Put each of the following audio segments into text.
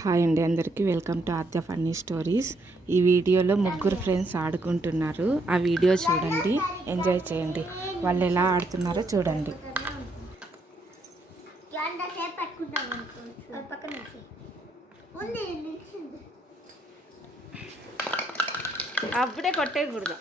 Hi అండి, అందరికీ welcome to Aadya funny stories. ఈ వీడియోలో ముగ్గురు ఫ్రెండ్స్ ఆడుకుంటున్నారు. ఆ వీడియో చూడండి, ఎంజాయ్ చేయండి. వాళ్ళు ఎలా ఆడుతున్నారో చూడండి. అప్పుడే కొట్టేయకూడదు.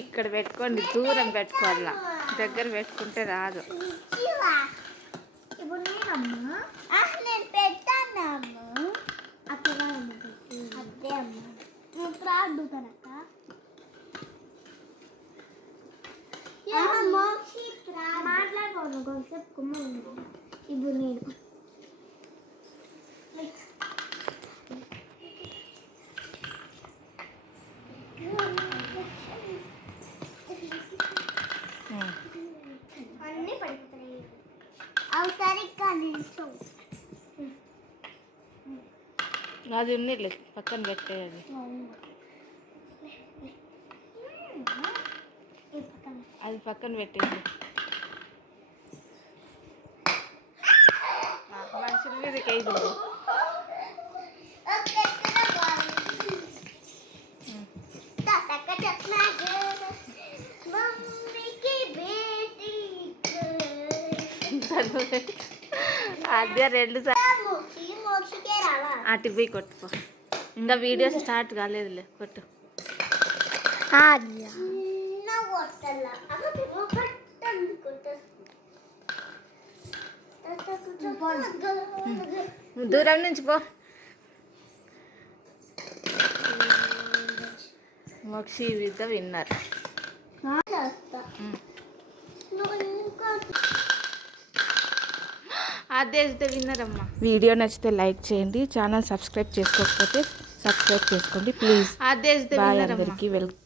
ఇక్కడ పెట్టుకోండి, దూరం పెట్టుకోవాలా, దగ్గర పెట్టుకుంటే రాదు. ఇప్పుడు నేనమ్మా నేను పెట్టాను అక్కడ అదే అమ్మా ఇప్పుడు అడుగుతానక్క మాట్లాడుకోను కొంచెం కుమ్మ ఇప్పుడు నేను అన్నీ పడిపోతాయి అవి సరిగ్గా నిల్చో అది ఉన్నిలే, పక్కన పెట్టేది. అది పక్కన పెట్టేది. మనుషుల మీద కేదు. అదే రెండు అటు పోయి కొట్టుకో. ఇంకా వీడియో స్టార్ట్ కాలేదులే, కొట్టు. దూరం నుంచి పో. Mokshi with the winner. అదే విన్నర్ అమ్మా. వీడియో నచ్చితే లైక్ చేయండి, ఛానల్ సబ్స్క్రైబ్ చేసుకోకపోతే సబ్స్క్రైబ్ చేసుకోండి ప్లీజ్. అదే అందరికీ వెల్కమ్.